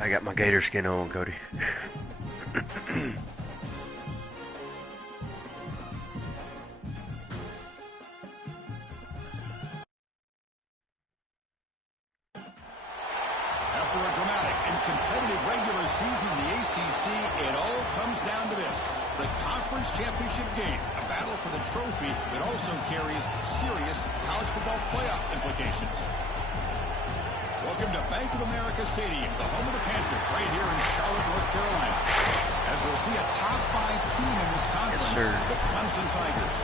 I got my gator skin on, Cody. After a dramatic and competitive regular season in the ACC, it all comes down to this: the conference championship game, a battle for the trophy that also carries serious college football playoff implications. Welcome to Bank of America Stadium, the home of the Panthers, right here in Charlotte, North Carolina. As we'll see a top-5 team in this conference, the Clemson Tigers,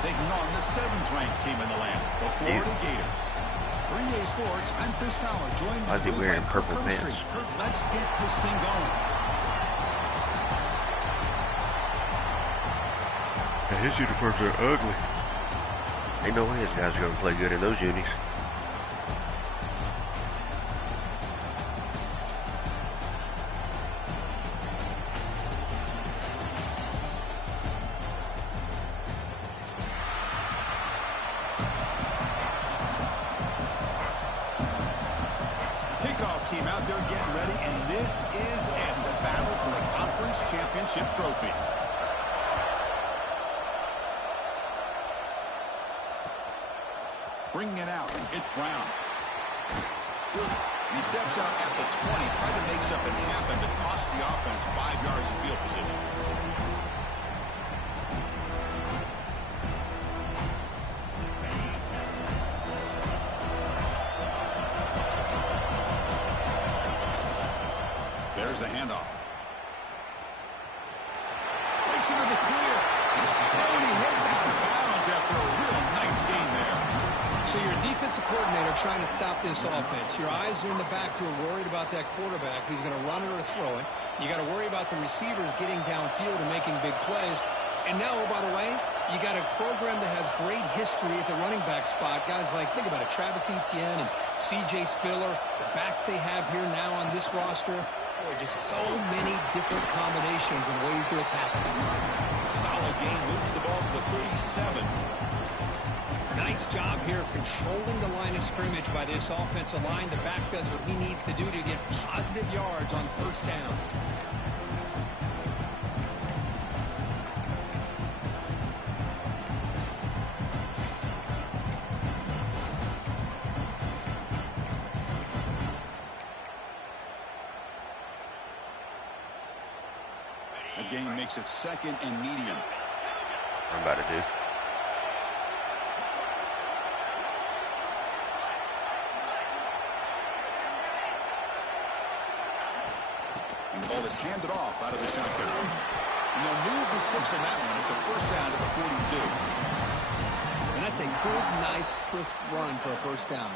taking on the 7th-ranked team in the land, the Florida Gators. For EA Sports, I'm Chris Fowler, joined by purple pants. Kirk, let's get this thing going. Yeah, his uniforms are ugly. Ain't no way his guys are going to play good in those unis. Team out there getting ready, and this is it, the battle for the conference championship trophy. Bringing it out, it's Brown. He steps out at the 20, tried to make something happen, but cost the offense 5 yards in field position. There's the handoff. Breaks into the clear. And he heads out of bounds after a real nice gain there. So your defensive coordinator trying to stop this offense. Your eyes are in the backfield worried about that quarterback who's going to run it or throw it. You got to worry about the receivers getting downfield and making big plays. And now, oh, by the way, you got a program that has great history at the running back spot. Guys like, think about it, Travis Etienne and C.J. Spiller, the backs they have here now on this roster. Boy, just so many different combinations and ways to attack them. Solid gain, moves the ball to the 37. Nice job here of controlling the line of scrimmage by this offensive line. The back does what he needs to do to get positive yards on first down. The gain makes it 2nd and medium. I'm about to do. And the ball is handed off out of the shotgun. And they'll move the 6 on that one. It's a first down to the 42. And that's a good, nice, crisp run for a first down.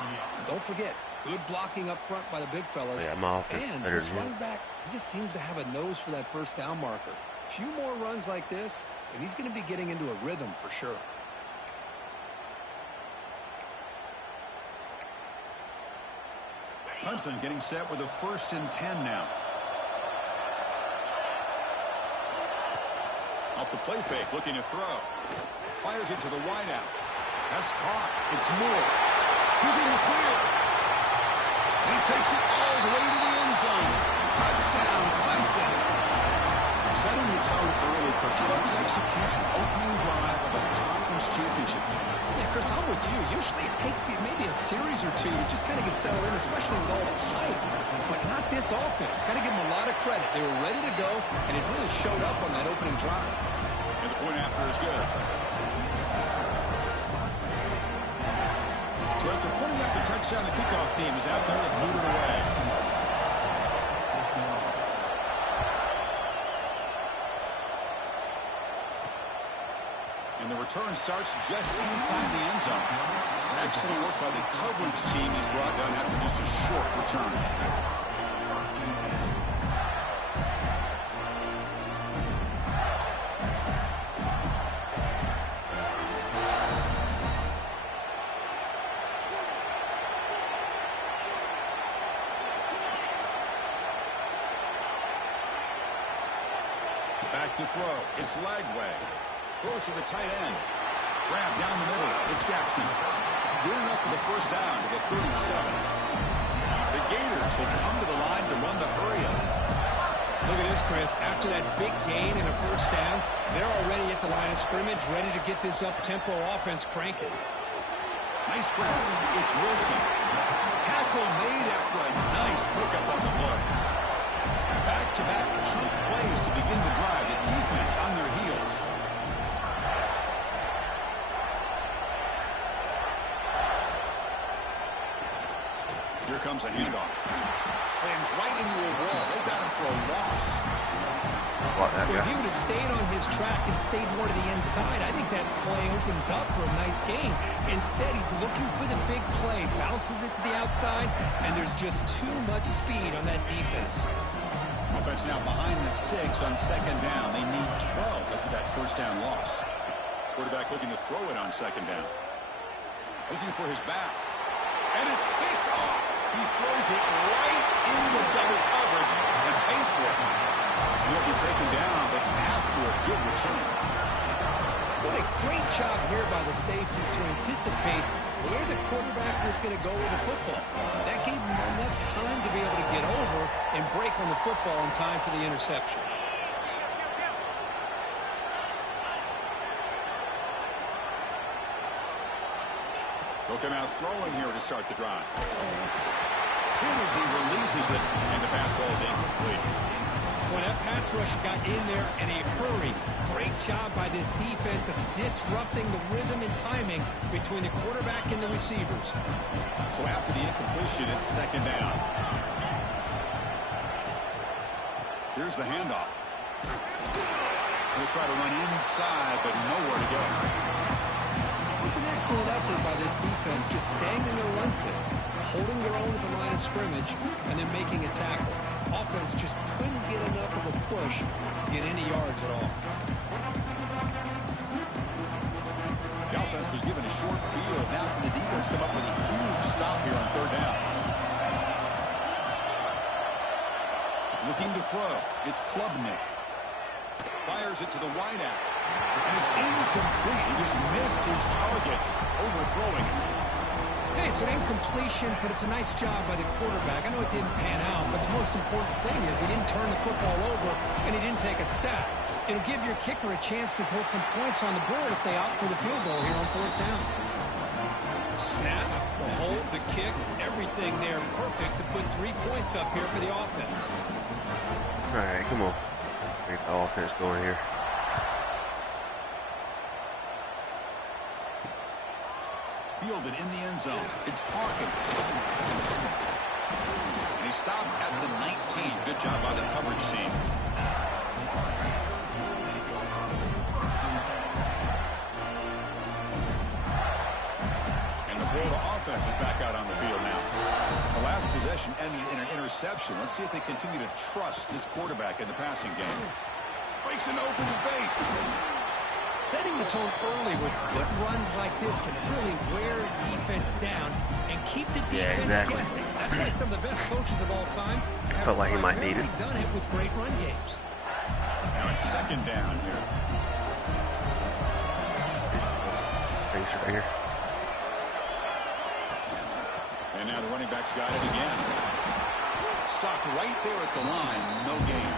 Don't forget, good blocking up front by the big fellas. Yeah, my offense and better this than him. running back, he just seems to have a nose for that first down marker. A few more runs like this, and he's going to be getting into a rhythm for sure. Clemson getting set with a 1st and 10 now. Off the play fake, looking to throw. Fires it to the wideout. That's caught. It's Moore. He's in the clear. He takes it all the way to the end zone. Touchdown, Clemson. Setting the tone early, Kirk. How about the execution? Opening drive of a conference championship game. Yeah, Chris, I'm with you. Usually it takes you maybe a series or two to just kind of get settled in, especially with all the hype. But not this offense. Got to give them a lot of credit. They were ready to go, and it really showed up on that opening drive. And the point after is good. So after putting up the touchdown, the kickoff team is out there to boot it away. And the return starts just inside the end zone. Excellent work by the coverage team. He's brought down after just a short return. Back to throw. It's Lagway. Throws to the tight end. Grab down the middle. It's Jackson. Good enough for the first down to the 37. The Gators will come to the line to run the hurry-up. Look at this, Chris. After that big gain and a first down, they're already at the line of scrimmage, ready to get this up-tempo offense cranking. Nice grab. It's Wilson. Tackle made after a nice pickup on the play. Back-to-back chunk plays to begin the drive. The defense on their heels. Here comes a handoff. Slams right into a wall. They got him for a loss. Well, if he would have stayed on his track and stayed more to the inside, I think that play opens up for a nice gain. Instead, he's looking for the big play, bounces it to the outside, and there's just too much speed on that defense. Offense now behind the 6 on second down. They need 12 after that first down loss. Quarterback looking to throw it on second down. Looking for his back. And it's picked off. He throws it right into double coverage and pays for it. He'll be taken down, but after a good return. What a great job here by the safety to anticipate where the quarterback was going to go with the football. That gave him enough time to be able to get over and break on the football in time for the interception. They'll come out throwing here to start the drive. Hit as he releases it, and the pass ball is incomplete. When that pass rush got in there in a hurry, great job by this defense of disrupting the rhythm and timing between the quarterback and the receivers. So after the incompletion, it's second down. Here's the handoff. He'll try to run inside, but nowhere to go. It's an excellent effort by this defense, just staying in their run fits, holding their own at the line of scrimmage, and then making a tackle. Offense just couldn't get enough of a push to get any yards at all. The offense was given a short field. Now can the defense come up with a huge stop here on third down? Looking to throw. It's Klubnik. Fires it to the wideout. And it's incomplete. He just missed his target, overthrowing it. Hey, it's an incompletion, but it's a nice job by the quarterback. I know it didn't pan out, but the most important thing is he didn't turn the football over and he didn't take a sack. It'll give your kicker a chance to put some points on the board if they opt for the field goal here on fourth down. Snap, the hold, the kick, everything there perfect to put 3 points up here for the offense. All right, come on. Get the offense going here. Fielded in the end zone. It's Parkins. And he stopped at the 19. Good job by the coverage team. And the Florida offense is back out on the field now. The last possession ended in an interception. Let's see if they continue to trust this quarterback in the passing game. Breaks into open space. Setting the tone early with good runs like this can really wear defense down and keep the defense guessing. That's why some of the best coaches of all time have like he might need it. done it with great run games. Now it's second down here. Thanks right here. And now the running back's got it again. Stopped right there at the line. No gain.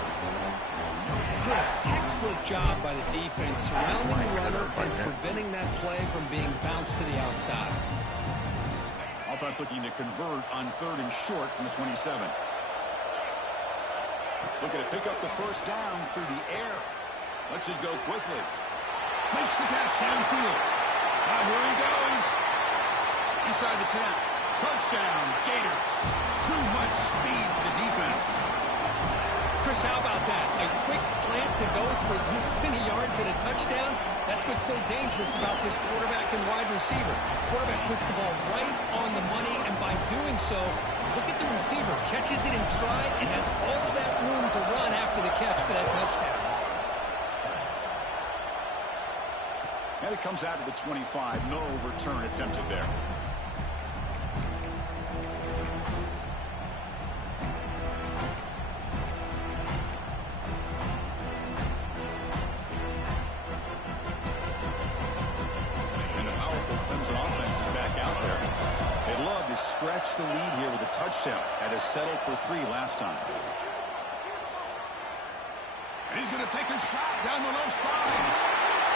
Chris, textbook job by the defense surrounding the runner and preventing that play from being bounced to the outside. Offense looking to convert on third and short from the 27. Looking to pick up the first down through the air. Lets it go quickly. Makes the catch downfield. Now here he goes. Inside the 10. Touchdown, Gators. Too much speed for the defense. Chris, how about that? A quick slant that goes for this many yards and a touchdown. That's what's so dangerous about this quarterback and wide receiver. Quarterback puts the ball right on the money, and by doing so, look at the receiver. Catches it in stride and has all that room to run after the catch for that touchdown. And it comes out of the 25. No return attempted there. stretch the lead here with a touchdown. Had to settle for 3 last time. And he's going to take a shot down the left side.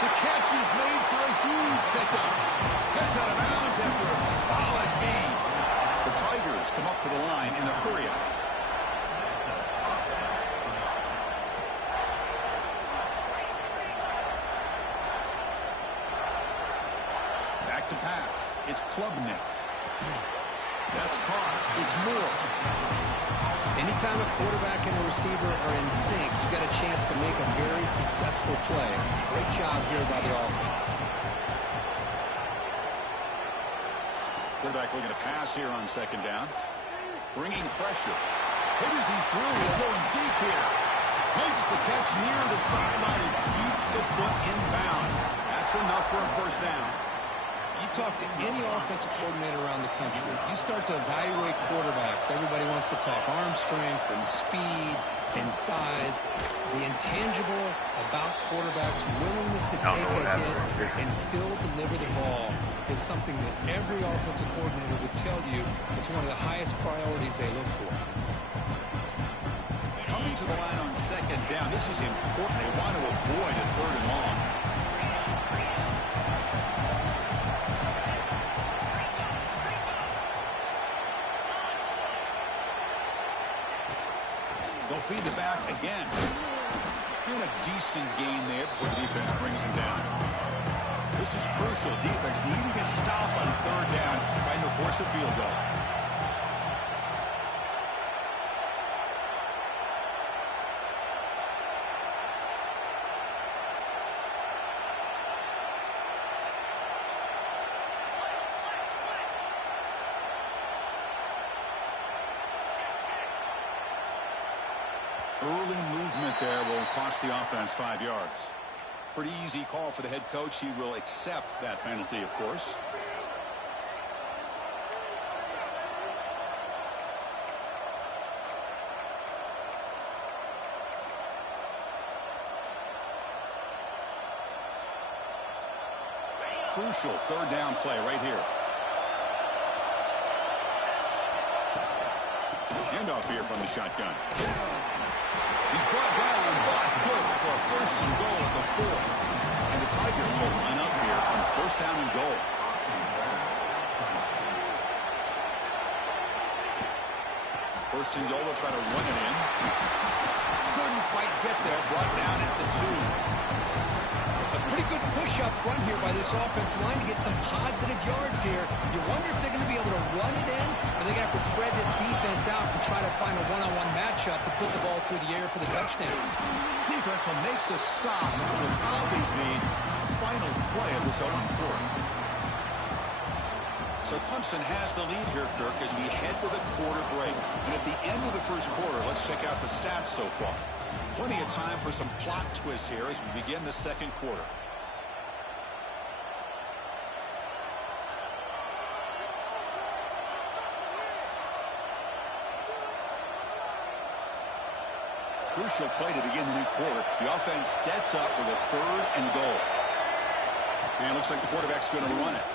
The catch is made for a huge pickup. Gets out of bounds after a solid gain. The Tigers come up to the line in the hurry-up. Back to pass. It's Klubnik. That's caught. It's Moore. Anytime a quarterback and a receiver are in sync, you got a chance to make a very successful play. Great job here by the offense. Quarterback looking to pass here on second down. Bringing pressure. Hit as he threw. He's going deep here. Makes the catch near the sideline and keeps the foot in bounds. That's enough for a first down. You talk to any offensive coordinator around the country, you start to evaluate quarterbacks. Everybody wants to talk arm strength and speed and size. The intangible about quarterbacks' willingness to take a hit and still deliver the ball is something that every offensive coordinator would tell you it's one of the highest priorities they look for. Coming to the line on second down, this is important. They want to avoid a 3rd and long. They'll feed the back again. And a decent gain there before the defense brings him down. This is crucial. Defense needing a stop on 3rd down, trying to force a field goal. Early movement there will cost the offense 5 yards. Pretty easy call for the head coach. He will accept that penalty, of course. Crucial 3rd down play right here. Handoff here from the shotgun. He's brought down, but good for a 1st and goal at the 4. And the Tigers will line up here on 1st down and goal. First and goal, they'll try to run it in. Couldn't quite get there, brought down at the 2. A pretty good push up front here by this offensive line to get some positive yards here. You wonder if they're going to be able to run it in, or they're going to have to spread this defense out and try to find a one-on-one matchup to put the ball through the air for the touchdown. Defense will make the stop. It will probably be the final play of this 0-4. So Clemson has the lead here, Kirk, as we head to the quarter break. And at the end of the 1st quarter, let's check out the stats so far. Plenty of time for some plot twists here as we begin the 2nd quarter. Crucial play to begin the new quarter. The offense sets up with a 3rd and goal. And it looks like the quarterback's going to run it.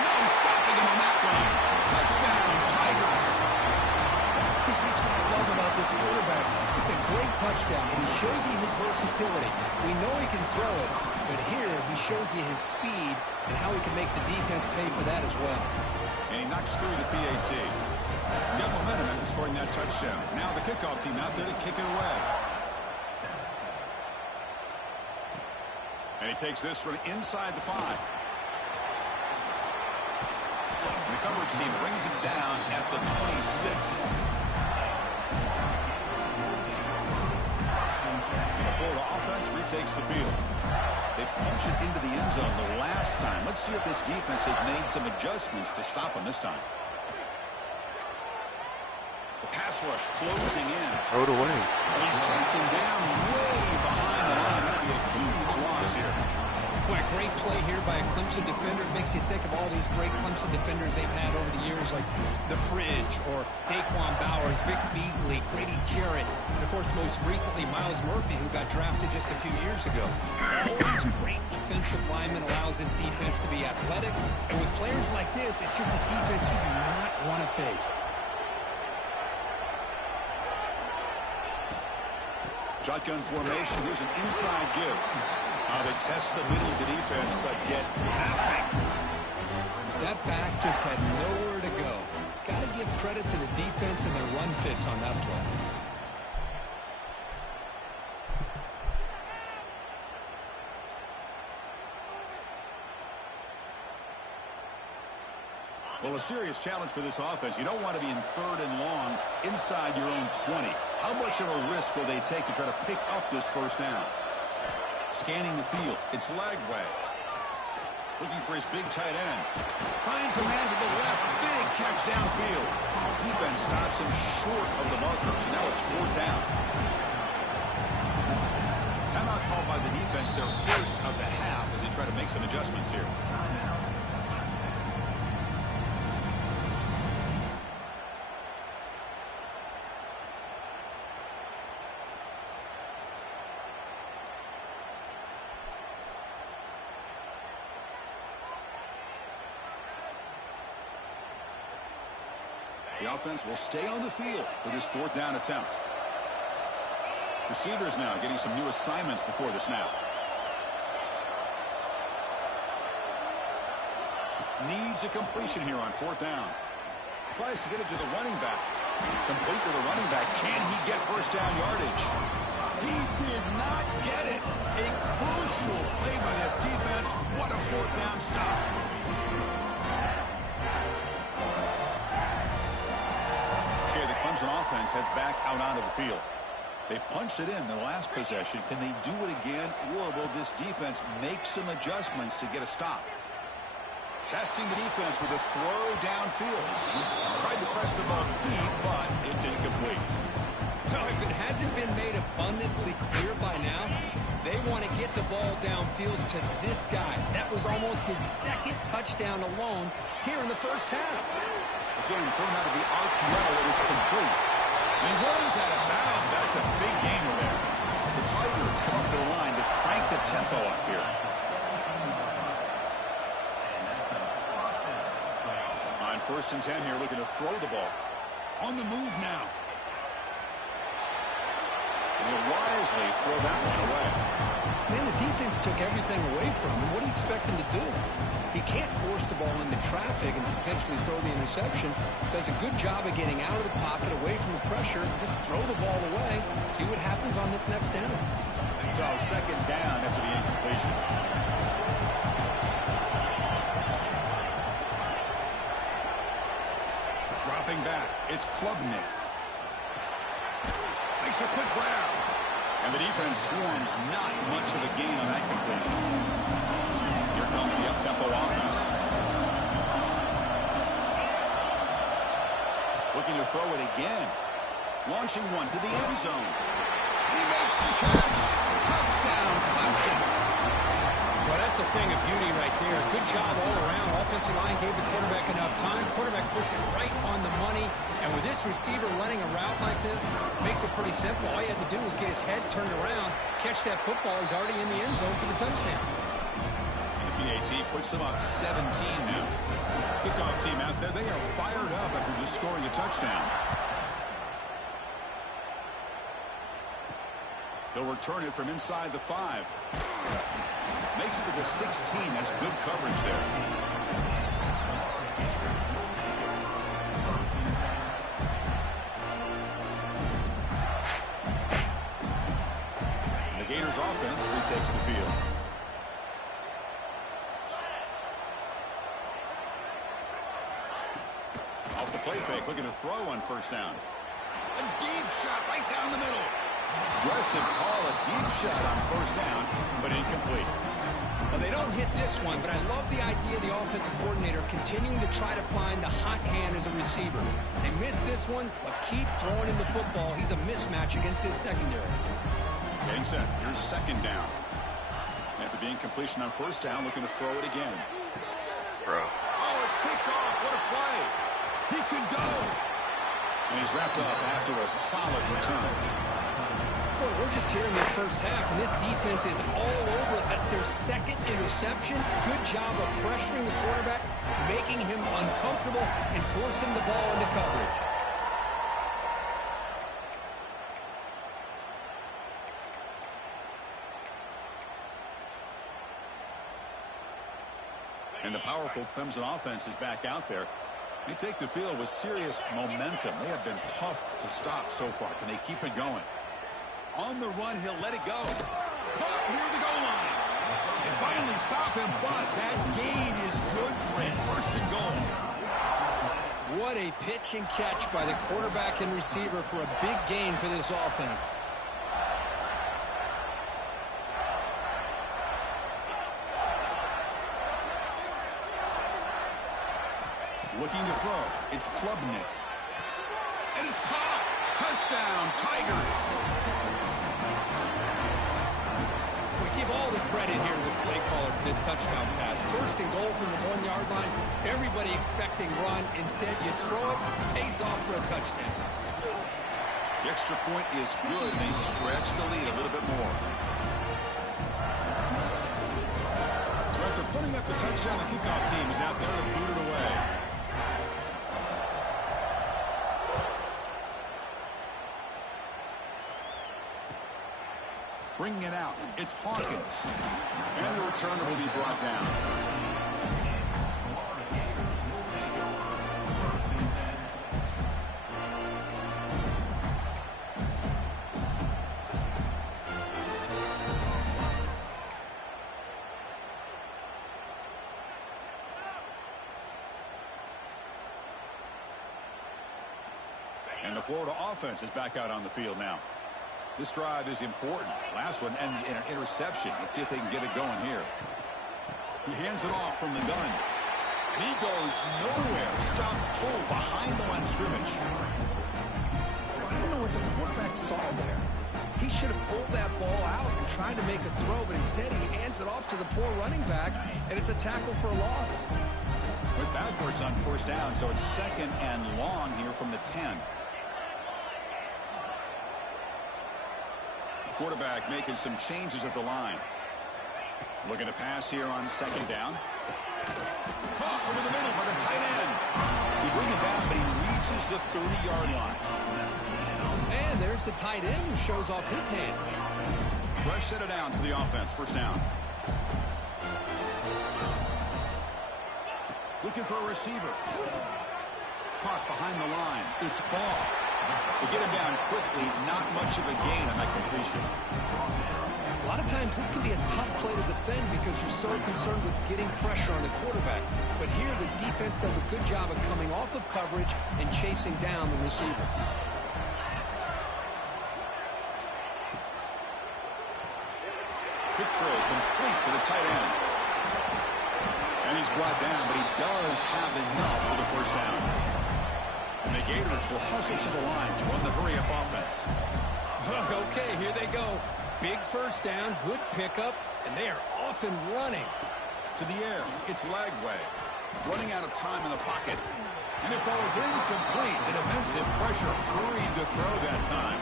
No stopping him on that one. Touchdown, Tigers. That's what I love about this quarterback. It's a great touchdown, but he shows you his versatility. We know he can throw it, but here he shows you his speed and how he can make the defense pay for that as well. And he knocks through the PAT. Got momentum after scoring that touchdown. Now the kickoff team out there to kick it away. And he takes this from inside the 5. And the coverage team brings him down at the 26. And the Florida offense retakes the field. They punch it into the end zone the last time. Let's see if this defense has made some adjustments to stop him this time. The pass rush closing in. Throw it away. And he's taken down way behind the line. That'll be a huge loss here. Boy, great play here by a Clemson defender. It makes you think of all these great Clemson defenders they've had over the years, like The Fridge or Daquan Bowers, Vic Beasley, Grady Jarrett, and, of course, most recently, Miles Murphy, who got drafted just a few years ago. Always great defensive lineman allows this defense to be athletic, and with players like this, it's just a defense you do not want to face. Shotgun formation. Here's an inside give. They test the middle of the defense, but get nothing. That back just had nowhere to go. Got to give credit to the defense and their run fits on that play. Well, a serious challenge for this offense. You don't want to be in 3rd and long inside your own 20. How much of a risk will they take to try to pick up this first down? Scanning the field. It's Lagway. Looking for his big tight end. Finds a man to the left. Big catch downfield. Defense stops him short of the marker. So now it's 4th down. Timeout called by the defense, their first of the half, as they try to make some adjustments here. The offense will stay on the field for this 4th down attempt. Receivers now getting some new assignments before the snap. Needs a completion here on 4th down. Tries to get it to the running back. Complete to the running back. Can he get first down yardage? He did not get it. A crucial play by this defense. What a 4th down stop. Clemson offense heads back out onto the field. They punched it in the last possession. Can they do it again, or will this defense make some adjustments to get a stop? Testing the defense with a throw downfield. Tried to press the ball deep, but it's incomplete. Well, if it hasn't been made abundantly clear by now, they want to get the ball downfield to this guy. That was almost his 2nd touchdown alone here in the first half. Again, thrown out of the RPO, it is complete. And he runs out of bounds. That's a big gainer there. The Tigers come up to the line to crank the tempo up here. On 1st and 10 here, looking to throw the ball. On the move now. And he'll wisely throw that one away. Man, the defense took everything away from him. What do you expect him to do? He can't force the ball into traffic and potentially throw the interception. Does a good job of getting out of the pocket, away from the pressure. Just throw the ball away. See what happens on this next down. So 2nd down after the incompletion. Dropping back. It's Klubnik. Makes a quick grab. And the defense swarms. Not much of a gain on that completion. Here comes the up-tempo offense. Looking to throw it again. Launching one to the end zone. He makes the catch. Touchdown, Clemson. Well, that's a thing of beauty right there. Good job all around. Offensive line gave the quarterback enough time. Quarterback puts it right on the money. And with this receiver running a route like this, makes it pretty simple. All you have to do is get his head turned around, catch that football. He's already in the end zone for the touchdown. PAT puts them up 17 now. Kickoff team out there. They are fired up after just scoring a touchdown. They'll return it from inside the 5. Makes it to the 16. That's good coverage there. The Gators offense retakes the field. Off the play fake, looking to throw on 1st down. A deep shot right down the middle. Aggressive call, a deep shot on 1st down, but incomplete. Well, they don't hit this one, but I love the idea of the offensive coordinator continuing to try to find the hot hand as a receiver. They missed this one, but keep throwing him the football. He's a mismatch against his secondary. Getting set. Here's 2nd down. After the incompletion on first down, looking to throw it again. Bro. Oh, it's picked off. What a play. He could go. And he's wrapped up after a solid return. Boy, we're just here in this first half, and this defense is all over it. That's their second interception. Good job of pressuring the quarterback, making him uncomfortable, and forcing the ball into coverage. And the powerful Clemson offense is back out there. They take the field with serious momentum. They have been tough to stop so far. Can they keep it going? On the run, he'll let it go. Caught near the goal line. And finally stop him, but that gain is good for a first and goal. What a pitch and catch by the quarterback and receiver for a big gain for this offense. Looking to throw. It's Klubnik. And it's caught. Touchdown, Tigers. We give all the credit here to the play caller for this touchdown pass. First and goal from the 1-yard line. Everybody expecting run. Instead, you throw it, pays off for a touchdown. The extra point is good. They stretch the lead a little bit more. So after putting up the touchdown, the kickoff team is out there to boot it away. Bringing it out, it's Hawkins. And the returner will be brought down. And the Florida offense is back out on the field now. This drive is important. Last one, and an interception. Let's see if they can get it going here. He hands it off from the gun. And he goes nowhere. Stopped cold behind the line of scrimmage. I don't know what the quarterback saw there. He should have pulled that ball out and tried to make a throw, but instead he hands it off to the poor running back, and it's a tackle for a loss. Went backwards on first down, so it's second and long here from the 10. Quarterback making some changes at the line. Looking to pass here on second down. Caught over the middle by the tight end. He brings it down, but he reaches the 30-yard line. And there's the tight end who shows off his hands. Fresh set it down for the offense. First down. Looking for a receiver. Caught behind the line. It's Ball. They get him down quickly, not much of a gain on that completion. A lot of times this can be a tough play to defend because you're so concerned with getting pressure on the quarterback. But here the defense does a good job of coming off of coverage and chasing down the receiver. Quick throw complete to the tight end. And he's brought down, but he does have enough for the first down. And the Gators will hustle to the line to run the hurry-up offense. Okay, here they go. Big first down, good pickup, and they are off and running. To the air, it's Lagway. Running out of time in the pocket. And it falls incomplete. The defensive pressure hurried to throw that time.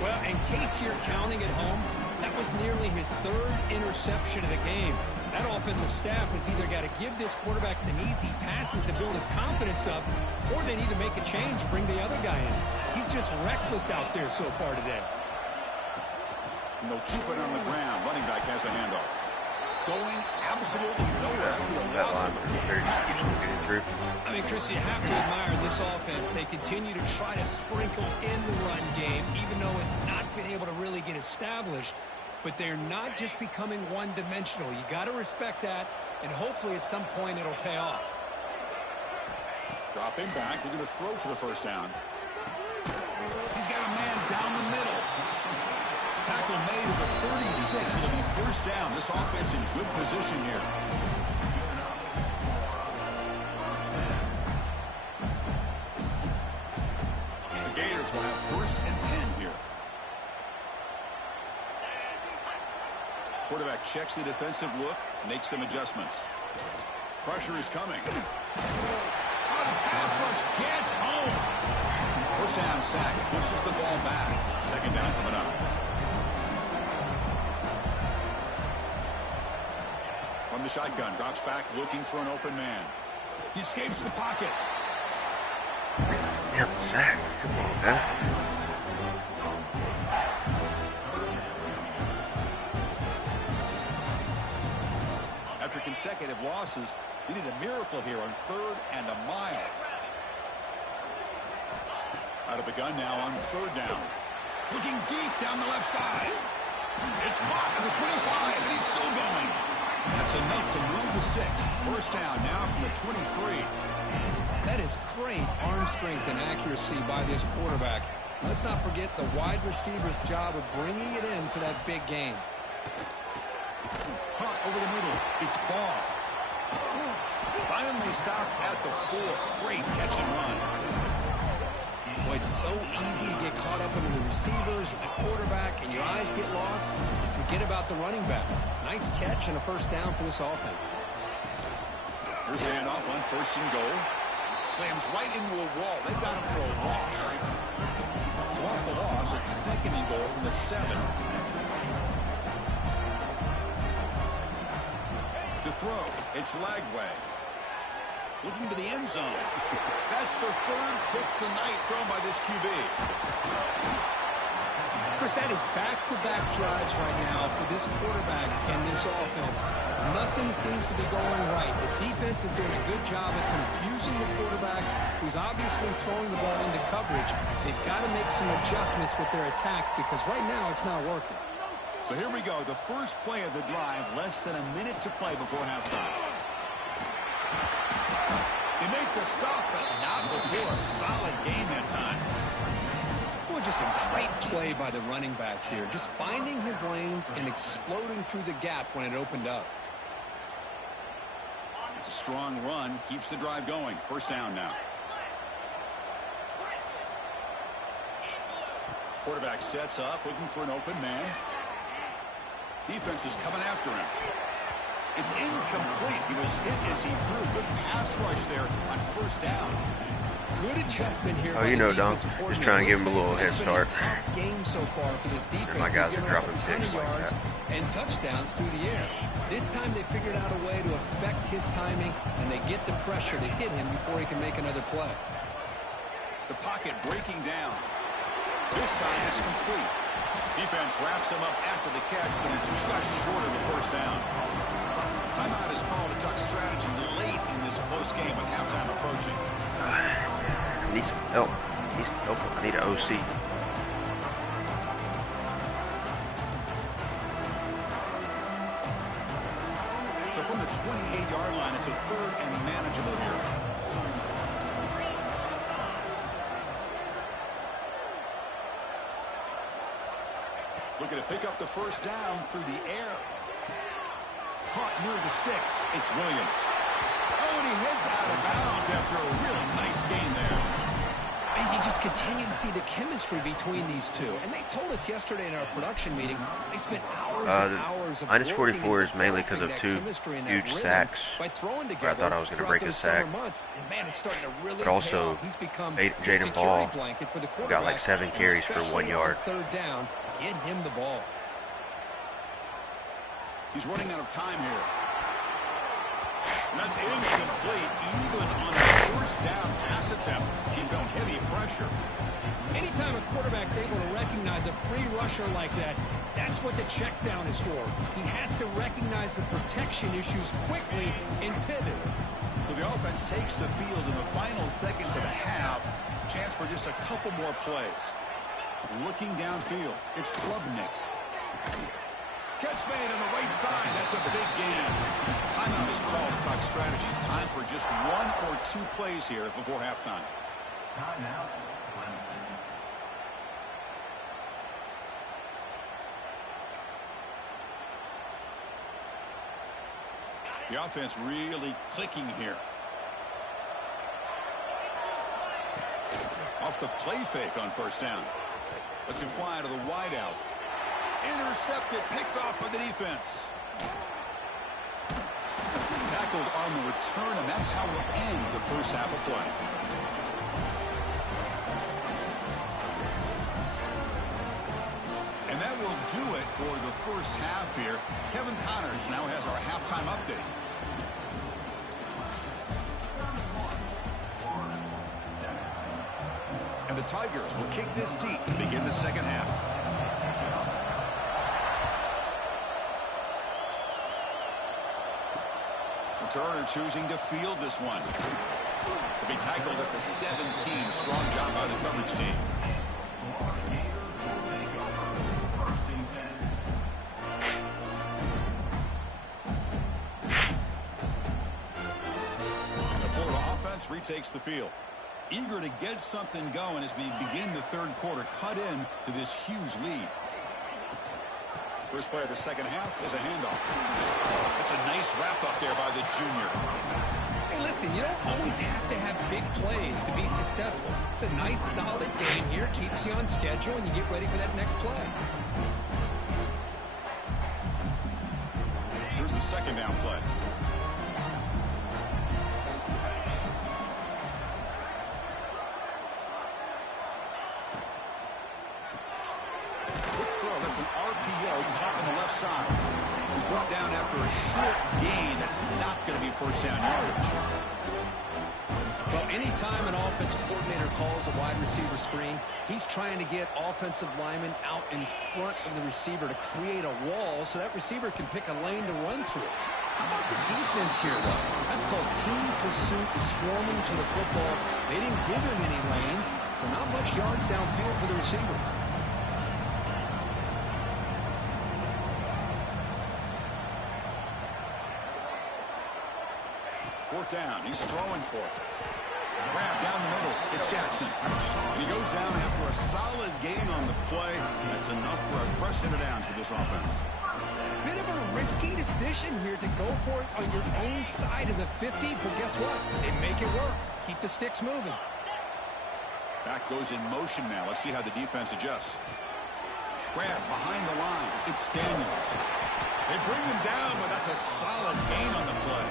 Well, in case you're counting at home, that was nearly his third interception of the game. That offensive staff has either got to give this quarterback some easy passes to build his confidence up, or they need to make a change and bring the other guy in. He's just reckless out there so far today. And they'll keep it on the ground. Running back has the handoff. Going absolutely nowhere. That lineman is very keeps getting through. I mean, Chris, you have to admire this offense. They continue to try to sprinkle in the run game, even though it's not been able to really get established. But they're not just becoming one-dimensional. You got to respect that, and hopefully at some point it'll pay off. Dropping back, we're going to throw for the first down. He's got a man down the middle. Tackle made at the 36. It'll be first down. This offense in good position here. The Gators will have first and 10 here. Quarterback checks the defensive look, makes some adjustments. Pressure is coming. Oh, the pass rush gets home. First down sack, pushes the ball back. Second down coming up. From the shotgun, drops back looking for an open man. He escapes the pocket. Damn sack. Come on, man. After consecutive losses, we need a miracle here on 3rd and a mile. Out of the gun now on 3rd down. Looking deep down the left side. It's caught at the 25, and he's still going. That's enough to move the sticks. First down now from the 23. That is great arm strength and accuracy by this quarterback. Let's not forget the wide receiver's job of bringing it in for that big game. Caught over the middle. It's Ball. Finally stopped at the 4. Great catch and run. Boy, it's so easy to get caught up into the receivers and the quarterback, and your eyes get lost. You forget about the running back. Nice catch and a first down for this offense. Here's a handoff on 1st and goal. Slams right into a wall. They've got him for a loss. So off the loss, it's 2nd and goal from the 7. To throw, it's Lagway. Looking to the end zone. That's the 3rd pick tonight thrown by this QB. Chris, that is back-to-back drives right now for this quarterback and this offense. Nothing seems to be going right. The defense is doing a good job of confusing the quarterback, who's obviously throwing the ball into coverage. They've got to make some adjustments with their attack because right now it's not working. So here we go, the first play of the drive, less than a minute to play before halftime. They make the stop, but not before a solid game that time. Well, just a great play by the running back here. Just finding his lanes and exploding through the gap when it opened up. It's a strong run, keeps the drive going. First down now. Quarterback sets up, looking for an open man. Defense is coming after him. It's incomplete. He was hit as he threw. Good pass rush there on first down. Good adjustment here. Oh, you know, Dom. Just trying to give him a little head start. Tough game so far for this defense. And my guys are dropping picks like yards that. And touchdowns through the air. This time they figured out a way to affect his timing, and they get the pressure to hit him before he can make another play. The pocket breaking down. This time it's complete. Defense wraps him up after the catch, but he's just short of the first down. Timeout is called to Duck strategy late in this close game with halftime approaching. I need some help. I need an OC. So from the 28-yard line, it's a 3rd and manageable here. Looking to pick up the first down through the air. Caught near the sticks. It's Williams. Oh, and he heads out of bounds after a really nice gain there. And you just continue to see the chemistry between these two. And they told us yesterday in our production meeting, they spent hours and hours of minus working 44 and is mainly because of developing 2 that chemistry and huge that sacks. by throwing Where I together thought I was going to break a throughout those sack. summer months. And man, it's starting to really But also, pay off. He's become the Jaden Ball security blanket for the got quarterback. like 7 carries for 1 yard. On 3rd down, get him the ball. He's running out of time here. And that's incomplete. Even on a first down pass attempt, he felt heavy pressure. Anytime a quarterback's able to recognize a free rusher like that, that's what the check down is for. He has to recognize the protection issues quickly and pivot. So the offense takes the field in the final seconds of the half. Chance for just a couple more plays. Looking downfield, it's Klubnik. Catch made on the right side. That's a big gain. Timeout is called to talk strategy. Time for just 1 or 2 plays here before halftime. Timeout. The offense really clicking here. Off the play fake on first down. Let's him fly to the wideout. Intercepted, picked off by the defense. Tackled on the return, and that's how we'll end the first half of play. And that will do it for the first half here. Kevin Connors now has our halftime update. And the Tigers will kick this deep to begin the second half. Turner choosing to field this one. To be tackled at the 17. Strong job by the coverage team. And the Florida offense retakes the field. Eager to get something going as we begin the third quarter. Cut in to this huge lead. First play of the second half is a handoff. That's a nice wrap-up there by the junior. Hey, listen, you don't always have to have big plays to be successful. It's a nice, solid game here. Keeps you on schedule, and you get ready for that next play. Here's the second down play. That's an RPO caught on the left side. He's brought down after a short gain. That's not going to be first down yardage. Well, anytime an offensive coordinator calls a wide receiver screen, he's trying to get offensive linemen out in front of the receiver to create a wall so that receiver can pick a lane to run through. How about the defense here, though? That's called team pursuit, swarming to the football. They didn't give him any lanes, so not much yards downfield for the receiver. Fourth down. He's throwing for it. Grab down the middle. It's Jackson. And he goes down after a solid gain on the play. That's enough for a fresh set of downs for this offense. Bit of a risky decision here to go for it on your own side of the 50, but guess what? They make it work. Keep the sticks moving. Back goes in motion now. Let's see how the defense adjusts. Grab behind the line. It's Daniels. They bring him down, but that's a solid gain on the play.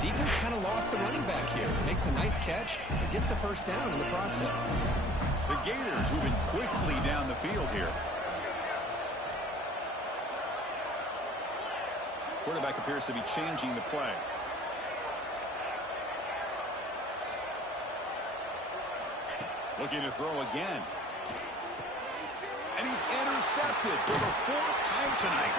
Defense kind of lost the running back here. Makes a nice catch, but gets the first down in the process. The Gators moving quickly down the field here. Quarterback appears to be changing the play. Looking to throw again. And he's intercepted for the fourth time tonight.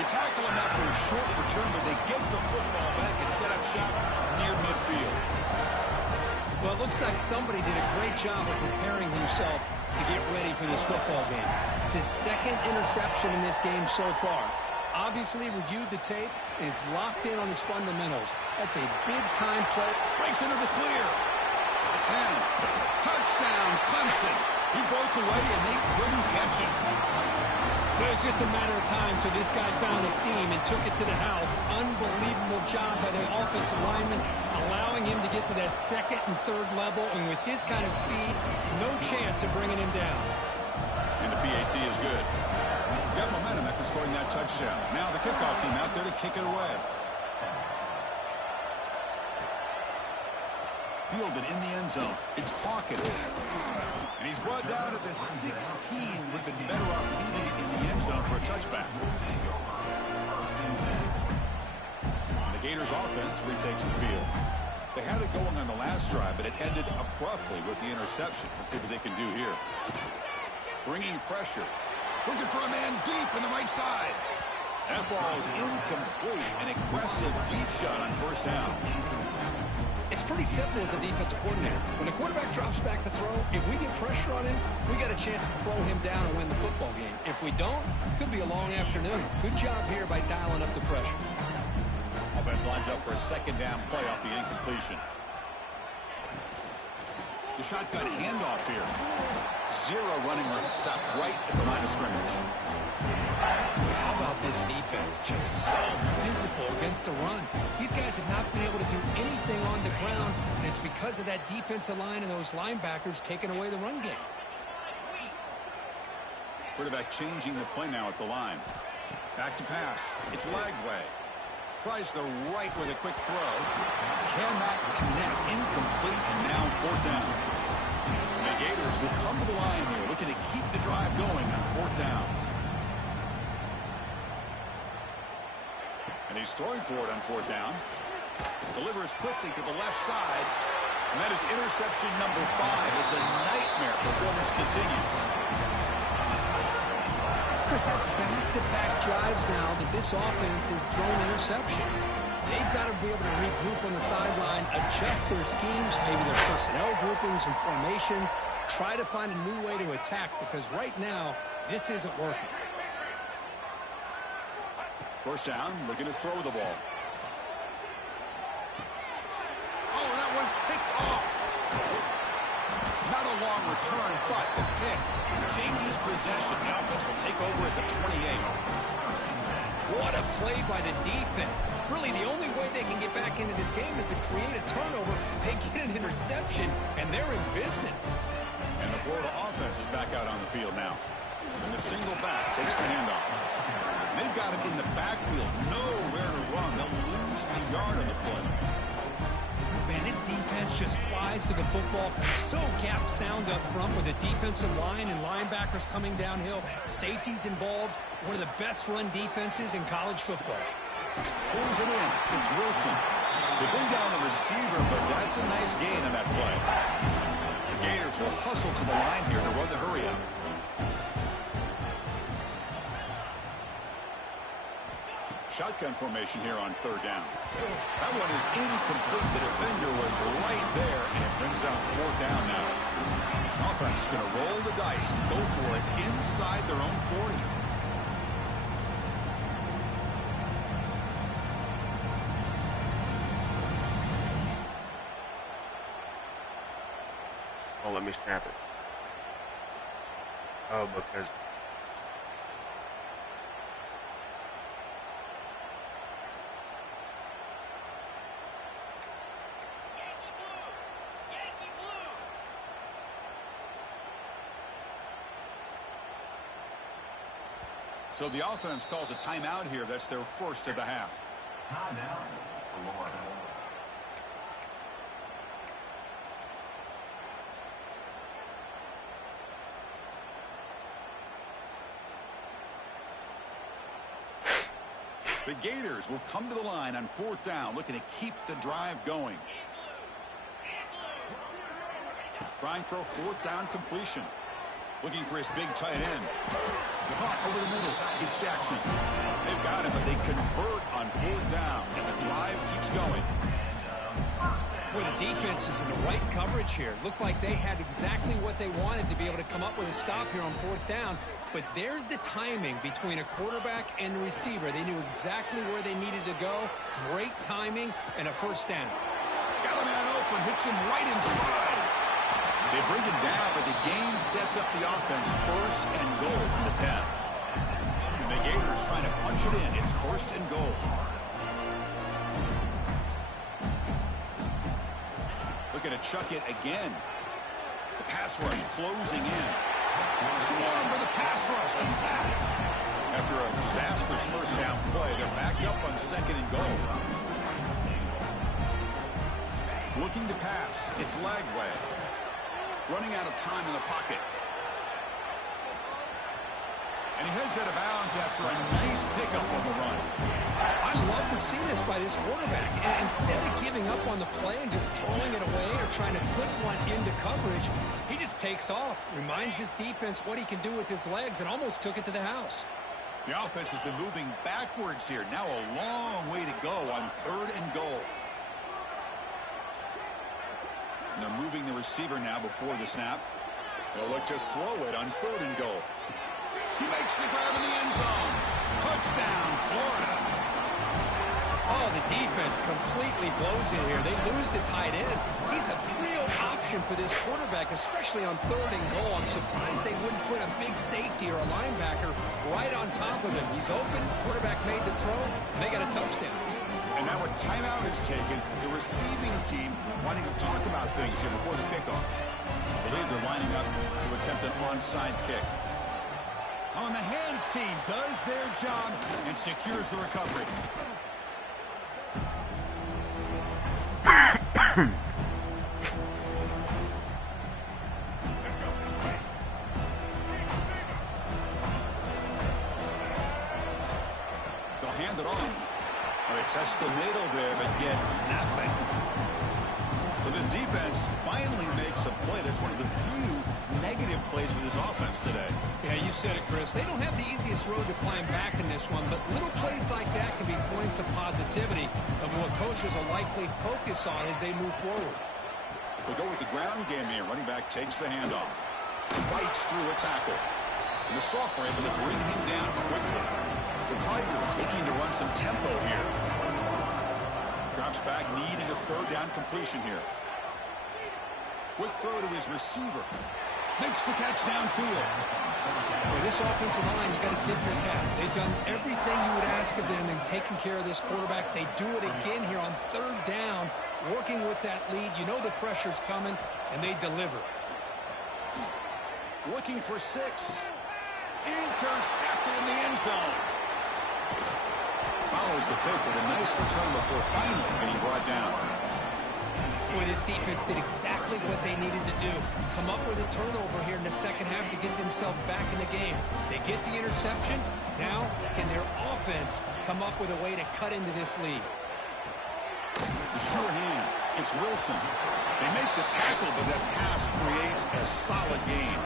They tackle him after a short return, but they get the football back and set up shop near midfield. Well, it looks like somebody did a great job of preparing himself to get ready for this football game. It's his second interception in this game so far. Obviously reviewed the tape, is locked in on his fundamentals. That's a big-time play. Breaks into the clear. The 10. Touchdown, Clemson. He broke away, and they couldn't catch him. It was just a matter of time till this guy found a seam and took it to the house. Unbelievable job by the offensive lineman, allowing him to get to that second and third level, and with his kind of speed, no chance of bringing him down. And the PAT is good. Got momentum after scoring that touchdown. Now the kickoff team out there to kick it away. Fielded in the end zone. It's Hawkins. And he's brought down to the 16. Would have been better off leaving it in the end zone for a touchback. And the Gators offense retakes the field. They had it going on the last drive, but it ended abruptly with the interception. Let's see what they can do here. Bringing pressure. Looking for a man deep in the right side. That ball is incomplete. An aggressive deep shot on first down. It's pretty simple as a defensive coordinator. When the quarterback drops back to throw, if we get pressure on him, we got a chance to slow him down and win the football game. If we don't, it could be a long afternoon. Good job here by dialing up the pressure. Offense lines up for a second down play off the incompletion. The shotgun handoff here. Zero running room. Stop right at the line of scrimmage. How about this defense? Just so physical against the run. These guys have not been able to do anything on the ground, and it's because of that defensive line and those linebackers taking away the run game. Quarterback changing the play now at the line. Back to pass. It's Lagway. Tries the right with a quick throw. Cannot connect. Incomplete, and now 4th down. The Gators will come to the line here, looking to keep the drive going on 4th down. And he's throwing for it on 4th down. Delivers quickly to the left side. And that is interception number 5 as the nightmare performance continues. Chris, that's back-to-back drives now that this offense has thrown interceptions. They've got to be able to regroup on the sideline, adjust their schemes, maybe their personnel groupings and formations, try to find a new way to attack, because right now, this isn't working. 1st down, looking to throw the ball. Oh, that one's picked off. Not a long return, but the pick changes possession. The offense will take over at the 28. What a play by the defense. Really, the only way they can get back into this game is to create a turnover. They get an interception, and they're in business. And the Florida offense is back out on the field now. And the single back takes the handoff. They've got him in the backfield. Nowhere to run. They'll lose a yard on the play. Man, this defense just flies to the football. So gap sound up front with the defensive line and linebackers coming downhill. Safeties involved. One of the best run defenses in college football. Pulls it in. It's Wilson. They bring down the receiver, but that's a nice gain on that play. The Gators will hustle to the line here to run the hurry up. Shotgun formation here on 3rd down. That one is incomplete. The defender was right there, and it brings out 4th down now. Offense is going to roll the dice and go for it inside their own 40. Oh, let me snap it. Oh, because... So the offense calls a timeout here. That's their first of the half. Timeout, Florida. The Gators will come to the line on 4th down, looking to keep the drive going. Trying for a 4th down completion. Looking for his big tight end. Caught over the middle. It's Jackson. They've got him, but they convert on 4th down, and the drive keeps going. Boy, the defense is in the right coverage here. Looked like they had exactly what they wanted to be able to come up with a stop here on 4th down. But there's the timing between a quarterback and the receiver. They knew exactly where they needed to go. Great timing and a 1st down. Got a man open, hits him right in stride. They bring it down, but the game sets up the offense 1st and goal from the 10. And the Gators trying to punch it in. It's 1st and goal. Looking to chuck it again. The pass rush closing in. Swarm for the pass rush. A sack. After a disastrous 1st down play, they're back up on 2nd and goal. Looking to pass. It's Lagway. Running out of time in the pocket. And he heads out of bounds after a nice pickup on the run. I love to see this by this quarterback. And instead of giving up on the play and just throwing it away or trying to put one into coverage, he just takes off, reminds his defense what he can do with his legs, and almost took it to the house. The offense has been moving backwards here. Now a long way to go on 3rd and goal. And they're moving the receiver now before the snap. They'll look to throw it on 3rd and goal. He makes the grab in the end zone. Touchdown, Florida. Oh, the defense completely blows it here. They lose the tight end. He's a real option for this quarterback, especially on 3rd and goal. I'm surprised they wouldn't put a big safety or a linebacker right on top of him. He's open. Quarterback made the throw, and they got a touchdown. And now a timeout is taken. The receiving team wanting to talk about things here before the kickoff. I believe they're lining up to attempt an onside kick. On the hands team does their job and secures the recovery. They'll hand it off. They test the middle there, but get nothing. So this defense finally makes a play. That's one of the few negative plays for this offense today. Yeah, you said it, Chris. They don't have the easiest road to climb back in this one, but little plays like that can be points of positivity of what coaches will likely focus on as they move forward. They go with the ground game here. Running back takes the handoff. Fights through a tackle. And the Sophomore able to bring him down quickly. The Tigers looking to run some tempo here. Drops back, needing a third down completion here. Quick throw to his receiver. Makes the catch downfield. With this offensive line, you got to tip your cap. They've done everything you would ask of them in taking care of this quarterback. They do it again here on third down, working with that lead. You know the pressure's coming, and they deliver. Looking for 6. Intercepted in the end zone. Follows the pick with a nice return before finally being brought down. Boy, this defense did exactly what they needed to do. Come up with a turnover here in the second half to get themselves back in the game. They get the interception. Now, can their offense come up with a way to cut into this lead? The sure hands. It's Wilson. They make the tackle, but that pass creates a solid gain.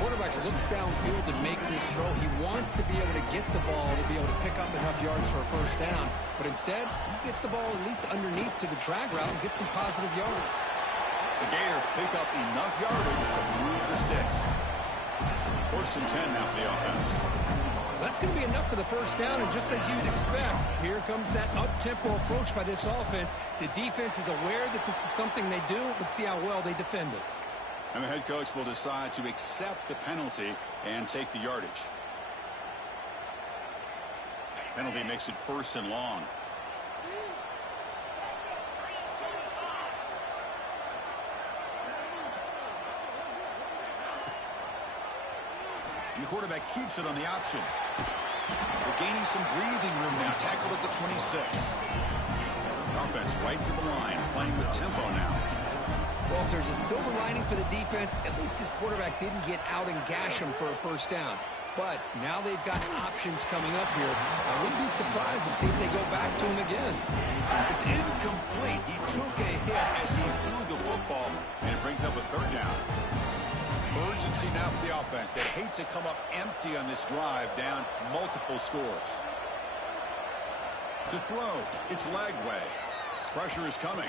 Quarterback looks downfield to make this throw. He wants to be able to get the ball to be able to pick up enough yards for a first down. But instead, he gets the ball at least underneath to the drag route and gets some positive yards. The Gators pick up enough yardage to move the sticks. First and 10 now for the offense. That's going to be enough for the first down, and just as you'd expect, here comes that up-tempo approach by this offense. The defense is aware that this is something they do. Let's see how well they defend it. And the head coach will decide to accept the penalty and take the yardage. Penalty makes it first and long. And the quarterback keeps it on the option. We're gaining some breathing room now. Tackled at the 26. Offense right to the line, playing with tempo now. Well, if there's a silver lining for the defense, at least this quarterback didn't get out and gash him for a first down. But now they've got options coming up here. I wouldn't be surprised to see if they go back to him again. It's incomplete. He took a hit as he threw the football, and it brings up a third down. Urgency now for the offense. They hate to come up empty on this drive, down multiple scores. To throw, it's Lagway. Pressure is coming.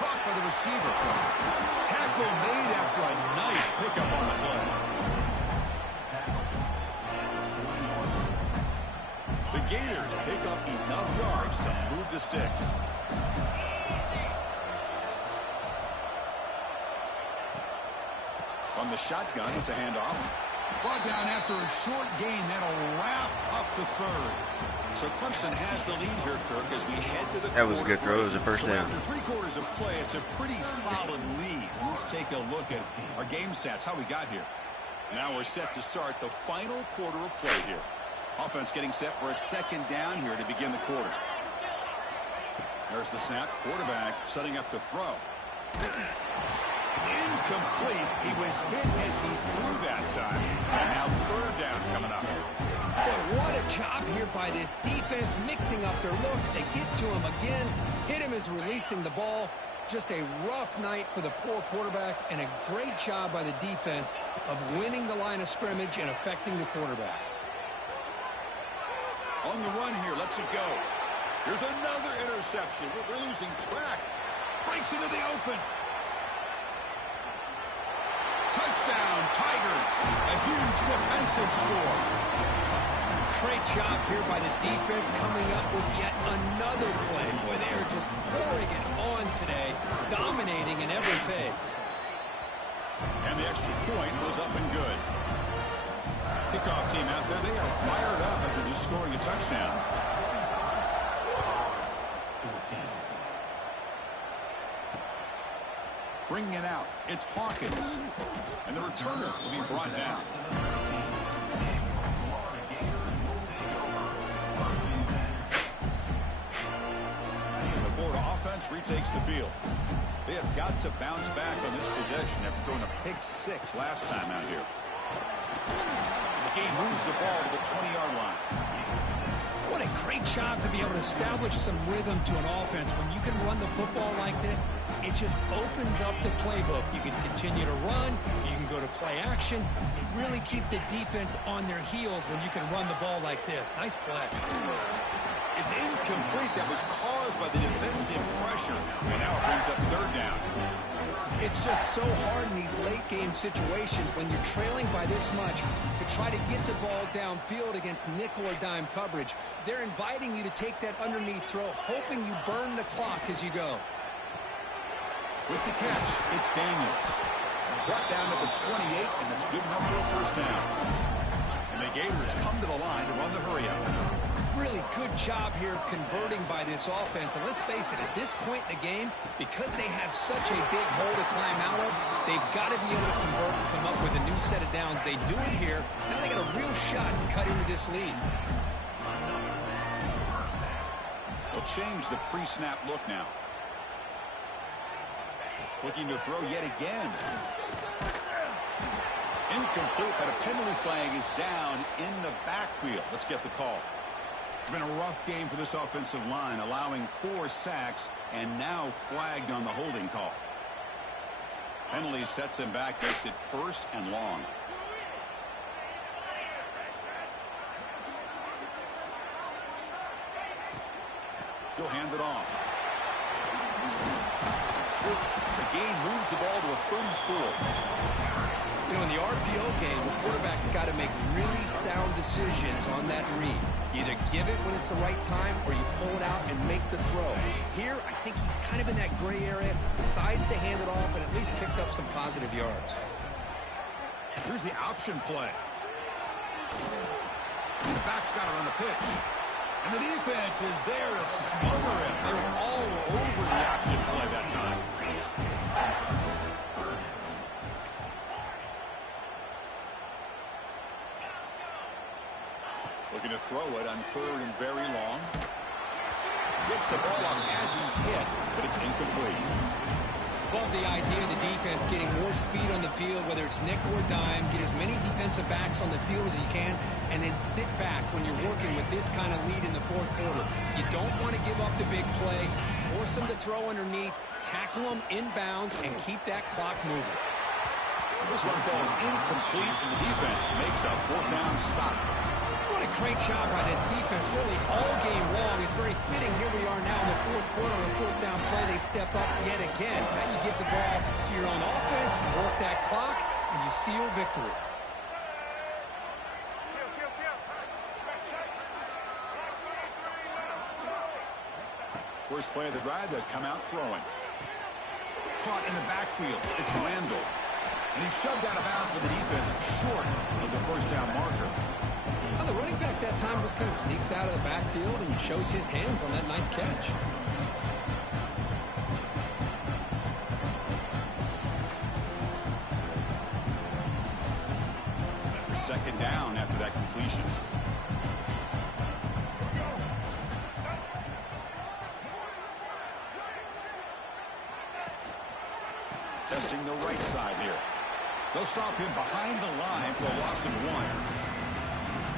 Caught by the receiver. Tackle made after a nice pickup on the play. The Gators pick up enough yards to move the sticks. On the shotgun, it's a handoff. Brought down after a short gain. That'll wrap up the third. So Clemson has the lead here, Kirk, as we head to the That was a good throw. It was a first down. After 3 quarters of play, it's a pretty solid lead. Let's take a look at our game stats, how we got here. Now we're set to start the final quarter of play here. Offense getting set for a second down here to begin the quarter. There's the snap. Quarterback setting up the throw. It's incomplete. He was hit as he threw that time. And now third down coming up. Boy, what a job here by this defense, mixing up their looks. They get to him again. Hit him as releasing the ball. Just a rough night for the poor quarterback, and a great job by the defense of winning the line of scrimmage and affecting the quarterback. On the run here, lets it go. Here's another interception. We're losing track. Breaks into the open. Touchdown, Tigers. A huge defensive score. Great job here by the defense coming up with yet another play. Boy, they are just pouring it on today, dominating in every phase. And the extra point was up and good. Kickoff team out there, they are fired up after just scoring a touchdown. Bringing it out, it's Hawkins. And the returner will be brought down. Defense retakes the field. They have got to bounce back on this possession after throwing a pick-6 last time out here. The game moves the ball to the 20-yard line. What a great job to be able to establish some rhythm to an offense. When you can run the football like this, it just opens up the playbook. You can continue to run. You can go to play action. You really keep the defense on their heels when you can run the ball like this. Nice play. It's incomplete. That was caused by the defensive pressure. And now it brings up third down. It's just so hard in these late-game situations when you're trailing by this much to try to get the ball downfield against nickel or dime coverage. They're inviting you to take that underneath throw, hoping you burn the clock as you go. With the catch, it's Daniels. Brought down to the 28, and that's good enough for a first down. And the Gators come to the line to run the hurry-up. Really good job here of converting by this offense. And let's face it, at this point in the game, because they have such a big hole to climb out of, they've got to be able to convert and come up with a new set of downs. They do it here. Now they got a real shot to cut into this lead. They'll change the pre-snap look now. Looking to throw yet again. Incomplete, but a penalty flag is down in the backfield. Let's get the call. It's been a rough game for this offensive line, allowing 4 sacks and now flagged on the holding call. Penalty sets him back, makes it first and long. He'll hand it off. The game moves the ball to a 34. You know, in the RPO game, the quarterback's got to make really sound decisions on that read. You either give it when it's the right time or you pull it out and make the throw. Here, I think he's kind of in that gray area, decides to hand it off and at least picked up some positive yards. Here's the option play. The back's got it on the pitch. And the defense is there to smother him. They were all over the option play that time. Looking to throw it on third and very long. Gets the ball off as he's hit, but it's incomplete. Love the idea of the defense getting more speed on the field, whether it's nickel or dime, get as many defensive backs on the field as you can, and then sit back when you're working with this kind of lead in the fourth quarter. You don't want to give up the big play, force them to throw underneath, tackle them inbounds, and keep that clock moving. This one falls incomplete, and the defense makes a fourth down stop. What a great job by this defense, really all game long. It's very fitting. Here we are now in the fourth quarter on a fourth down play. They step up yet again. Now you give the ball to your own offense, you work that clock, and you seal victory. First play of the drive, they'll come out throwing. Caught in the backfield. It's Randall. And he's shoved out of bounds by the defense short of the first down marker. Well, the running back that time just kind of sneaks out of the backfield and shows his hands on that nice catch. Second down after that completion. Testing the right side here. They'll stop him behind the line for a loss of 1.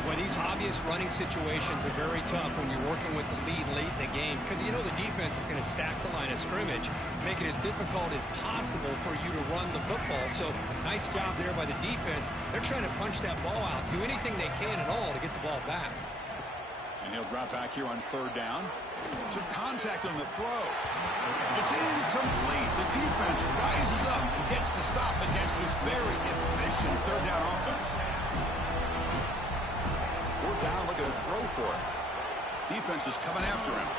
Well, these obvious running situations are very tough when you're working with the lead late in the game because you know the defense is going to stack the line of scrimmage, make it as difficult as possible for you to run the football. So nice job there by the defense. They're trying to punch that ball out, do anything they can at all to get the ball back. And he'll drop back here on third down. Took contact on the throw. It's incomplete. The defense rises up and gets the stop against this very efficient third down offense. Fourth down, look at the throw for it. Defense is coming after him.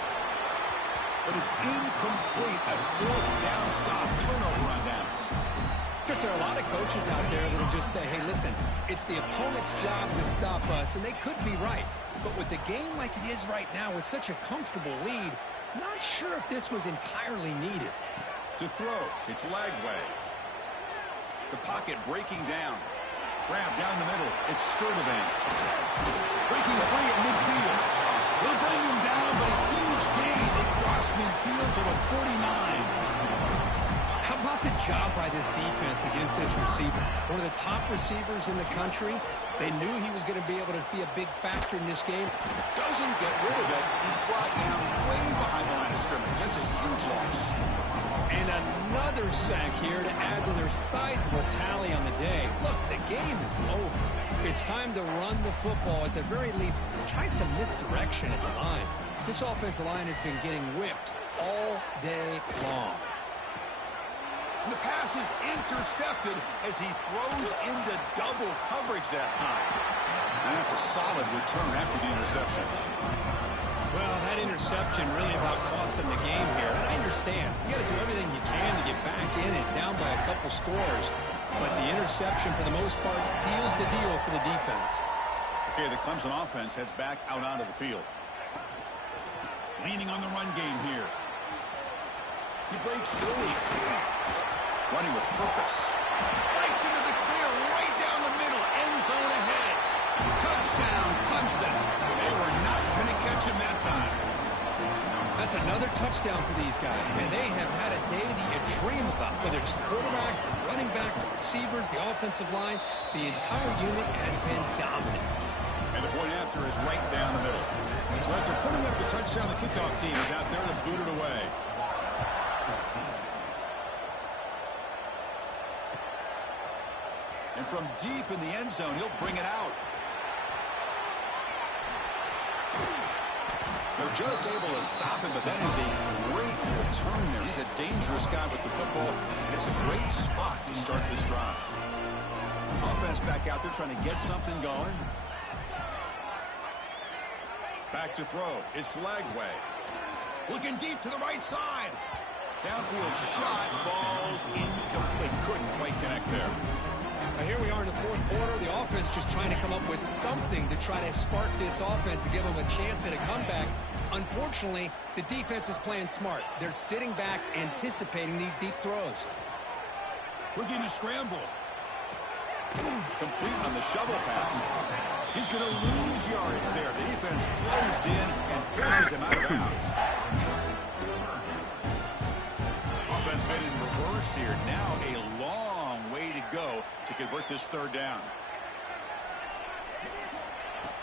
But it's incomplete. A fourth down stop. Turnover on downs. Because there are a lot of coaches out there that will just say, hey, listen, it's the opponent's job to stop us, and they could be right. But with the game like it is right now with such a comfortable lead, not sure if this was entirely needed. To throw, it's Lagway. The pocket breaking down. Grab down the middle. It's Sturdivant. Breaking free at midfield. They'll bring him down, but a huge gain. They cross midfield to the How about the job by this defense against this receiver? One of the top receivers in the country. They knew he was going to be able to be a big factor in this game. Doesn't get rid of it. He's brought down way behind the line of scrimmage. That's a huge loss. And another sack here to add to their sizable tally on the day. Look, the game is over. It's time to run the football. At the very least, try some misdirection at the line. This offensive line has been getting whipped all day long. And the pass is intercepted as he throws into double coverage that time. And that's a solid return after the interception. Well, that interception really about cost him the game here. And I understand. You got to do everything you can to get back in and down by a couple scores. But the interception, for the most part, seals the deal for the defense. Okay, the Clemson offense heads back out onto the field. Leaning on the run game here. He breaks through. Running with purpose. Breaks into the clear right down the middle. End zone ahead. Touchdown, Clemson. They were not going to catch him that time. That's another touchdown for these guys. And they have had a day that you dream about. Whether it's the quarterback, the running back, the receivers, the offensive line, the entire unit has been dominant. And the point after is right down the middle. So after putting up the touchdown, the kickoff team is out there to boot it away. And from deep in the end zone, he'll bring it out. They're just able to stop him, but that is a great return there. He's a dangerous guy with the football, and it's a great spot to start this drive. Offense back out there trying to get something going. Back to throw. It's Lagway. Looking deep to the right side. Downfield shot falls incomplete. Couldn't quite connect there. Now here we are in the fourth quarter. The offense just trying to come up with something to try to spark this offense to give them a chance at a comeback. Unfortunately, the defense is playing smart. They're sitting back, anticipating these deep throws. Looking to scramble. Complete on the shovel pass. He's going to lose yards there. The defense closed in and forces him out of bounds. Offense made in reverse here. Now a long way to go to convert this third down.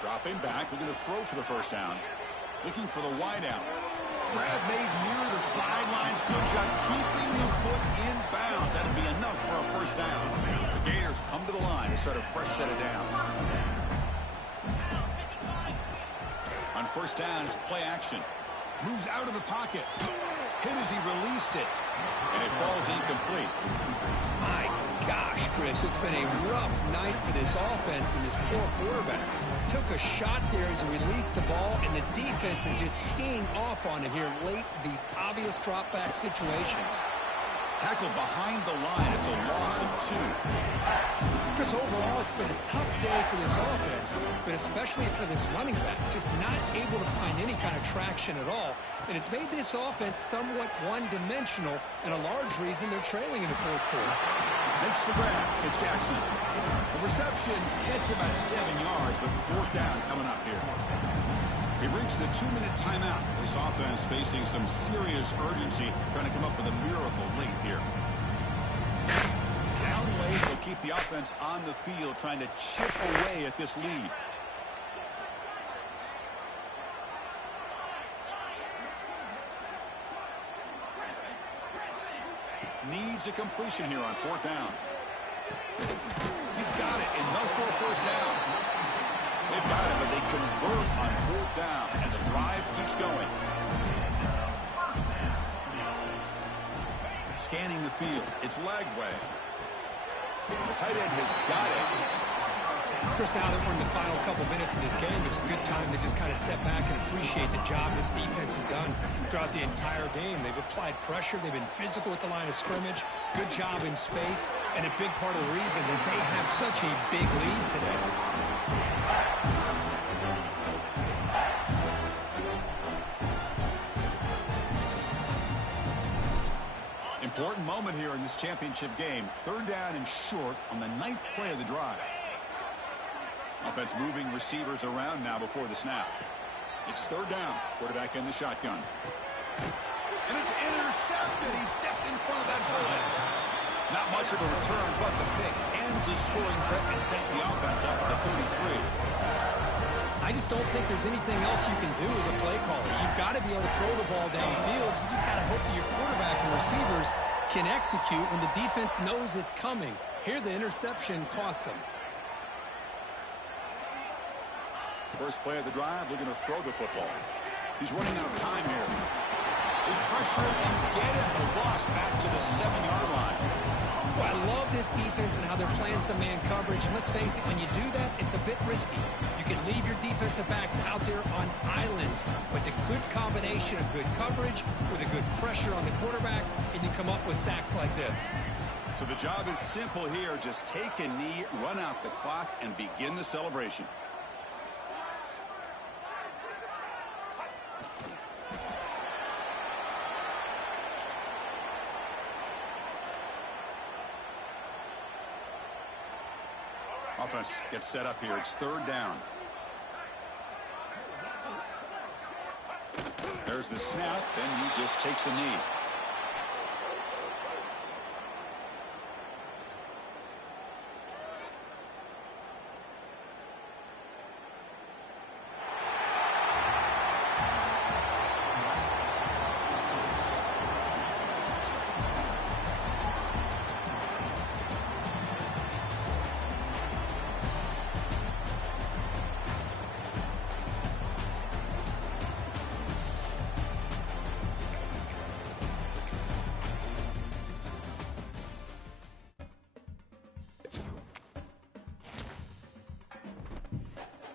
Dropping back, looking to throw for the first down. Looking for the wide out. Grab made near the sidelines. Good job keeping the foot in bounds. That'll be enough for a first down. The Gators come to the line to start a fresh set of downs. On first down, it's play action. Moves out of the pocket. Hit as he released it. And it falls incomplete. My gosh, Chris, it's been a rough night for this offense and this poor quarterback. Took a shot there as he released the ball, and the defense is just teeing off on him here late, these obvious drop-back situations. Tackled behind the line. It's a loss of 2. Chris, overall, it's been a tough day for this offense, but especially for this running back. Just not able to find any kind of traction at all. And it's made this offense somewhat one-dimensional, and a large reason they're trailing in the fourth quarter. Makes the grab. It's Jackson. The reception gets about 7 yards, but fourth down coming up here. We've reached the 2-minute timeout. This offense facing some serious urgency, trying to come up with a miracle late here. Down late will keep the offense on the field, trying to chip away at this lead. Needs a completion here on fourth down. He's got it, enough for a first down. They've got it, but they convert on fourth down, and the drive keeps going. Scanning the field, it's Lagway. The tight end has got it. Chris, now that we're in the final couple minutes of this game, it's a good time to just kind of step back and appreciate the job this defense has done throughout the entire game. They've applied pressure. They've been physical at the line of scrimmage. Good job in space. And a big part of the reason that they have such a big lead today. Important moment here in this championship game. Third down and short on the 9th play of the drive. Offense moving receivers around now before the snap. It's third down. Quarterback in the shotgun. And it's intercepted. He stepped in front of that bullet. Not much of a return, but the pick ends the scoring threat and sets the offense up at 33. I just don't think there's anything else you can do as a play caller. You've got to be able to throw the ball downfield. You just got to hope that your quarterback and receivers can execute when the defense knows it's coming. Here, the interception cost them. First play of the drive, looking to throw the football. He's running out of time here. They pressure him and get it. A loss back to the 7-yard line. Well, I love this defense and how they're playing some man coverage. And let's face it, when you do that, it's a bit risky. You can leave your defensive backs out there on islands. But the good combination of good coverage with a good pressure on the quarterback, and you come up with sacks like this. So the job is simple here. Just take a knee, run out the clock, and begin the celebration. Offense gets set up here. It's third down. There's the snap, and he just takes a knee.